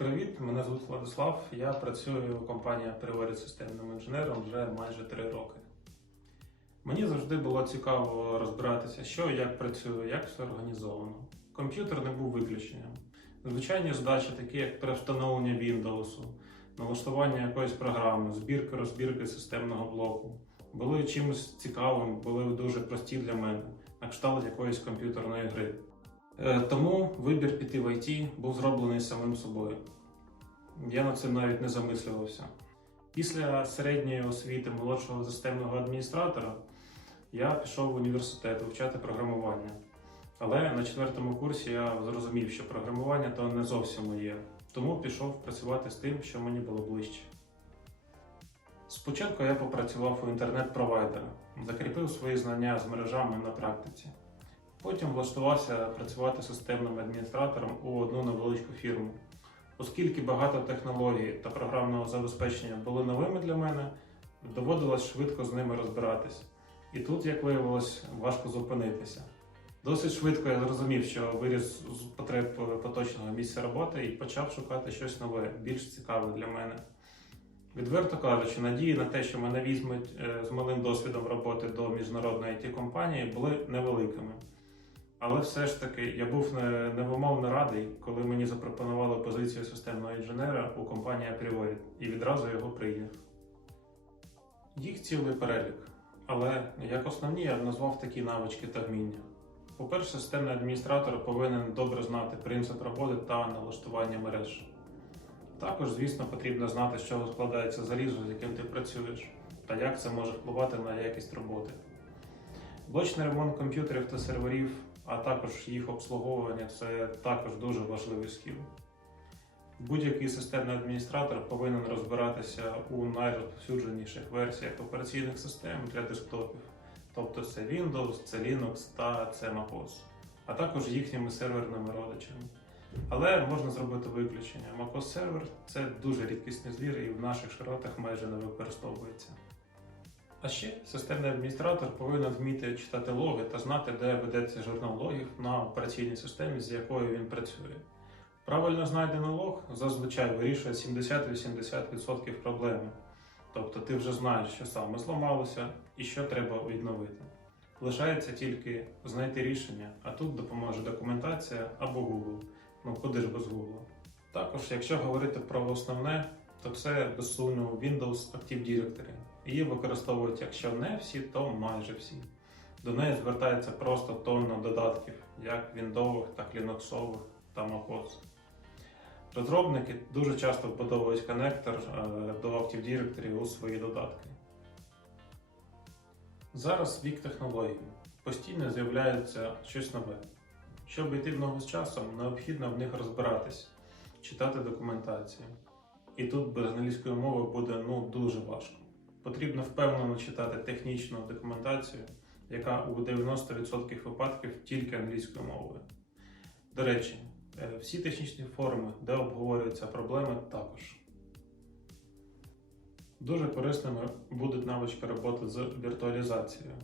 Привіт, мене звуть Владислав. Я працюю у компанії Приворі системним інженером вже майже три роки. Мені завжди було цікаво розбиратися, що як працює, як все організовано. Комп'ютер не був виключенням. Звичайні задачі, такі як перевстановлення Windows, налаштування якоїсь програми, збірка розбірки системного блоку, були чимось цікавим, були дуже прості для мене, на кшталт якоїсь комп'ютерної гри. Е, Тому вибір піти в IT був зроблений самим собою. Я над цим навіть не замислювався. Після середньої освіти молодшого системного адміністратора я пішов в університет вивчати програмування. Але на четвертому курсі я зрозумів, що програмування то не зовсім моє, тому пішов працювати з тим, що мені було ближче. Спочатку я попрацював у інтернет-провайдера, закріпив свої знання з мережами на практиці. Потім влаштувався працювати системним адміністратором у одну невеличку фірму. Оскільки багато технологій та програмного забезпечення були новими для мене, доводилось швидко з ними розбиратись. І тут, як виявилось, важко зупинитися. Досить швидко я зрозумів, що виріс з потреб поточного місця роботи і почав шукати щось нове, більш цікаве для мене. Відверто кажучи, надії на те, що мене візьмуть е, з малим досвідом роботи до міжнародної it компанії були невеликими. Але все ж таки я був невимовно радий, коли мені запропонували позицію системного інженера у компанії Апріорі і відразу його прийняв. Їх цілий перелік, але як основні я б назвав такі навички та вміння. По-перше, системний адміністратор повинен добре знати принцип роботи та налаштування мереж. Також, звісно, потрібно знати, з чого складається залізо, з яким ти працюєш, та як це може впливати на якість роботи. Блочний ремонт комп'ютерів та серверів, а також їх обслуговування це також дуже важливий скіл. Будь-який системний адміністратор повинен розбиратися у найрозповсюдженіших версіях операційних систем для десктопів, тобто це Windows, це Linux та це MacOS, а також їхніми серверними родичами. Але можна зробити виключення. MacOS сервер це дуже рідкісний звір і в наших широтах майже не використовується. А ще системний адміністратор повинен вміти читати логи та знати, де ведеться журнал логів на операційній системі, з якою він працює. Правильно знайдений лог зазвичай вирішує 70-80% проблеми. Тобто ти вже знаєш, що саме зламалося і що треба відновити. Лишається тільки знайти рішення, а тут допоможе документація або Google. Ну куди ж без Google. Також, якщо говорити про основне, то це без Windows Active Directory. Її використовують, якщо не всі, то майже всі. До неї звертається просто тонна додатків, як Windowsових, так Linuxових та MacOS. Розробники дуже часто вбудовують коннектор е, до Active Directory у свої додатки. Зараз вік технологій. Постійно з'являється щось нове. Щоб йти в ногу з часом, необхідно в них розбиратись, читати документацію. І тут без англійської мови буде ну, дуже важко. Потрібно впевнено читати технічну документацію, яка у 90% випадків тільки англійською мовою. До речі, е, всі технічні форуми, де обговорюються проблеми, також. Дуже корисними будуть навички роботи з віртуалізацією.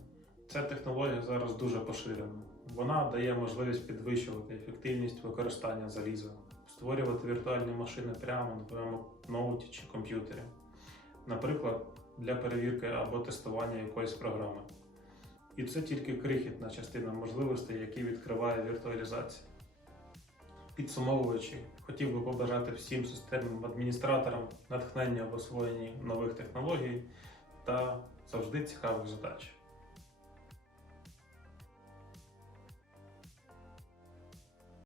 Ця технологія зараз дуже поширена. Вона дає можливість підвищувати ефективність використання заліза, створювати віртуальні машини прямо на твоєму ноуті чи комп'ютері. Наприклад, для перевірки або тестування якоїсь програми. І це тільки крихітна частина можливостей, які відкриває віртуалізація. Підсумовуючи, хотів би побажати всім системним адміністраторам натхнення в освоєнні нових технологій та завжди цікавих задач.